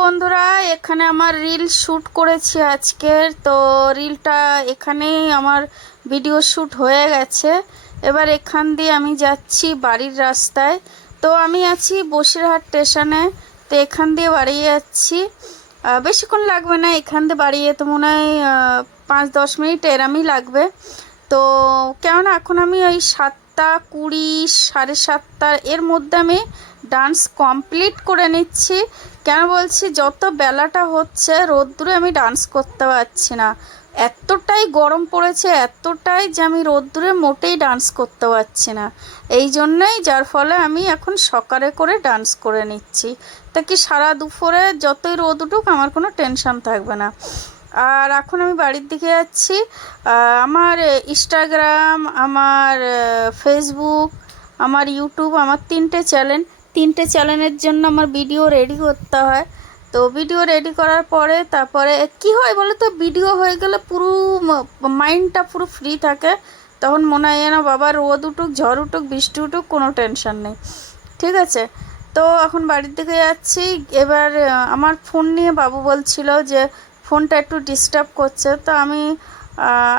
বন্ধুরা, এখানে আমার রিল শ্যুট করেছি আজকের। তো রিলটা এখানেই আমার ভিডিও শ্যুট হয়ে গেছে। এবার এখান দিয়ে আমি যাচ্ছি বাড়ির রাস্তায়। তো আমি আছি বসিরহাট স্টেশনে। তো এখান দিয়ে বাড়ি যাচ্ছি। বেশিক্ষণ লাগবে না, এখান দিয়ে বাড়ি যেতে মনে হয় 5-10 মিনিট এরমই লাগবে। তো কেননা এখন আমি ওই 7:20 7:30 এর মধ্যে আমি ডান্স কমপ্লিট করে নিচ্ছি। কেন বলছি, যত বেলাটা হচ্ছে রোদ্দুরে আমি ডান্স করতে পারছি না। এতটাই গরম পড়েছে, এতটাই যে আমি রোদ্দুরে মোটেই ডান্স করতে পারছি না। এই জন্যই, যার ফলে আমি এখন সকালে করে ডান্স করে নিচ্ছি। তা কি সারা দুপুরে যতই রোদ উঠুক আমার কোনো টেনশন থাকবে না। আর এখন আমি বাড়ির দিকে যাচ্ছি। আমার ইনস্টাগ্রাম, আমার ফেসবুক, আমার ইউটিউব, আমার 3টে চ্যানেলের জন্য আমার ভিডিও রেডি করতে হয়। তো ভিডিও রেডি করার পরে তারপরে কি হয় বলো তো, ভিডিও হয়ে গেলে পুরো মাইন্ডটা পুরো ফ্রি থাকে। তখন মনে হয় যেন বাবা রোদ উঠুক, ঝড় উঠুক, বৃষ্টি উঠুক, কোনো টেনশন নেই। ঠিক আছে। তো এখন বাড়ির দিকে যাচ্ছি। এবার আমার ফোন নিয়ে বাবু বলছিল যে ফোনটা একটু ডিস্টার্ব করছে। তো আমি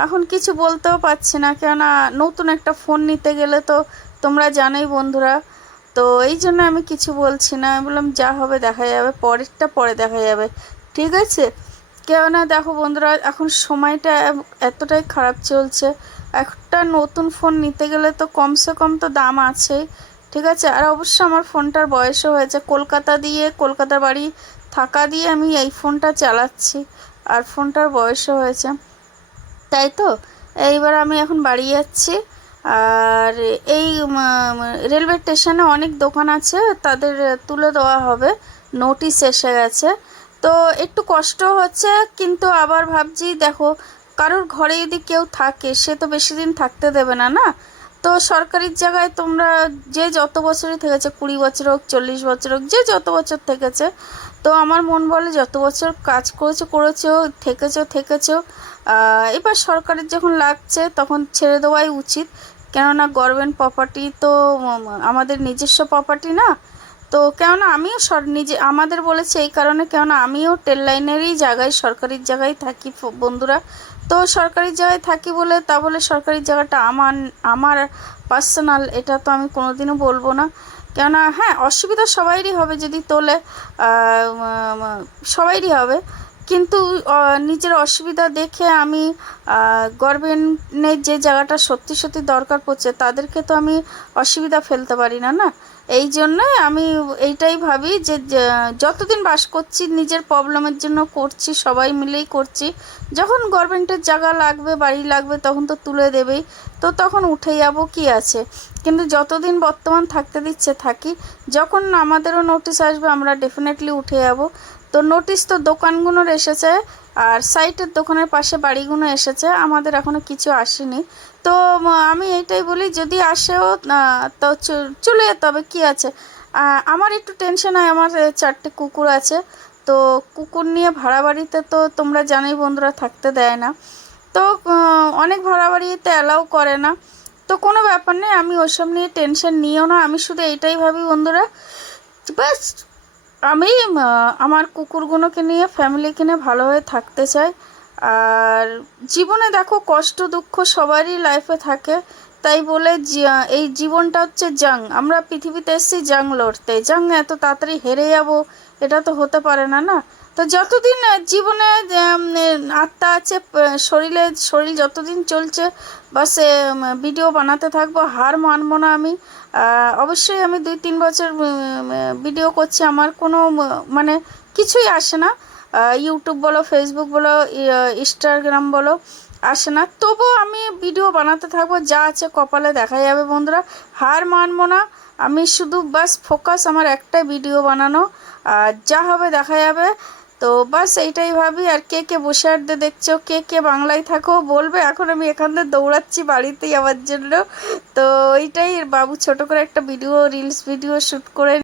এখন কিছু বলতেও পারছি না, কেননা নতুন একটা ফোন নিতে গেলে তো তোমরা জানোই বন্ধুরা। তো এই জন্য আমি কিছু বলছি না। আমি বললাম যা হবে দেখা যাবে, পরেরটা পরে দেখা যাবে। ঠিক আছে। কেননা দেখো বন্ধুরা, এখন সময়টা এতটাই খারাপ চলছে। একটা নতুন ফোন নিতে গেলে তো কমসে কম তো দাম আছেই। ঠিক আছে। আর অবশ্য আমার ফোনটার বয়সও হয়েছে, কলকাতার বাড়ি থাকা দিয়ে আমি এই ফোনটা চালাচ্ছি। আর ফোনটার বয়সও হয়েছে, তাই তো। এইবার আমি এখন বাড়ি যাচ্ছি। আর এই রেলওয়ে স্টেশনে অনেক দোকান আছে, তাদের তুলে দেওয়া হবে, নোটিশ এসে গেছে। তো একটু কষ্ট হচ্ছে, কিন্তু আবার ভাবছি দেখো, কারোর ঘরে যদি কেউ থাকে সে তো বেশি দিন থাকতে দেবে না, না। তো সরকারি জায়গায় তোমরা যে যত বছরই থেকেছে, 20 বছর হোক, 40 বছর হোক, যে যত বছর থেকেছে, তো আমার মন বলে যত বছর কাজ করেছো থেকেছো। এবার সরকারের যখন লাগছে তখন ছেড়ে দেওয়াই উচিত। কেননা গভর্নমেন্ট প্রপার্টি তো আমাদের নিজস্ব প্রপার্টি না। তো কেননা আমিও নিজে আমাদের বলেছে এই কারণে, কেননা আমিও ট্রেন লাইনেরই জায়গায়, সরকারি জায়গায় থাকি বন্ধুরা। তো সরকারি জায়গায় থাকি বলে তা বলে সরকারি জায়গাটা আমার পার্সোনাল, এটা তো আমি কোনোদিনও বলবো না। কেননা হ্যাঁ, অসুবিধা সবাইরই হবে যদি তোলে, সবাইরই হবে। কিন্তু নিজের অসুবিধা দেখে আমি গভর্নমেন্টের যে জায়গাটা সত্যি সত্যি দরকার পড়ছে তাদেরকে তো আমি অসুবিধা ফেলতে পারি না, না। এই জন্যই আমি এইটাই ভাবি যে যতদিন বাস করছি নিজের প্রবলেমের জন্য করছি, সবাই মিলেই করছি। যখন গভর্নমেন্টের জায়গা লাগবে, বাড়ি লাগবে, তখন তো তুলে দেবেই। তো তখন উঠে যাবো, কি আছে। কিন্তু যতদিন বর্তমান থাকতে দিচ্ছে থাকি। যখন আমাদেরও নোটিশ আসবে আমরা ডেফিনেটলি উঠে যাব। তো নোটিশ তো দোকানগুলোর এসেছে, আর সাইটের দোকানের পাশে বাড়িগুলো এসেছে, আমাদের এখনও কিছু আসেনি। তো আমি এইটাই বলি, যদি আসেও তো চলে যেতে হবে, কী আছে। আমার একটু টেনশন হয়, আমার 4টে কুকুর আছে। তো কুকুর নিয়ে ভাড়া বাড়িতে তো তোমরা জানোই বন্ধুরা, থাকতে দেয় না। তো অনেক ভাড়া বাড়িতে অ্যালাউ করে না। তো কোনো ব্যাপার নেই, আমি ওসব নিয়ে টেনশন নিও না। আমি শুধু এইটাই ভাবি বন্ধুরা, বাস আমি আমার কুকুরগুলোকে নিয়ে, ফ্যামিলিকে নিয়ে ভালোভাবে থাকতে চাই। আর জীবনে দেখো, কষ্ট দুঃখ সবারই লাইফে থাকে। তাই বলে এই জীবনটা হচ্ছে জাং, আমরা পৃথিবীতে এসেছি জাং লড়তে। জাং এত তাড়াতাড়ি হেরে যাব, এটা তো হতে পারে না, না। তো যতদিন জীবনে আত্মা আছে, শরীর যতদিন চলছে, বাস ভিডিও বানাতে থাকবো, হার মানবো না আমি। অবশ্যই আমি 2-3 বছর ভিডিও করছি, আমার কোনো মানে কিছুই আসে না। ইউটিউব বলো, ফেসবুক বলো, ইনস্টাগ্রাম বলো, আসে না। তবুও আমি ভিডিও বানাতে থাকবো, যা আছে কপালে দেখা যাবে বন্ধুরা। হার মানবো না আমি, শুধু বাস ফোকাস আমার একটাই, ভিডিও বানানো। আর যা হবে দেখা যাবে। তো বাস এইটাই ভাবি। আর কে কে বসে আড্ডে দেখছো, কে কে বাংলায় থাকো বলবে। এখন আমি এখান থেকে দৌড়াচ্ছি বাড়িতেই আমার জন্য। তো এইটাই, বাবু ছোট করে একটা রিলস ভিডিও শ্যুট করে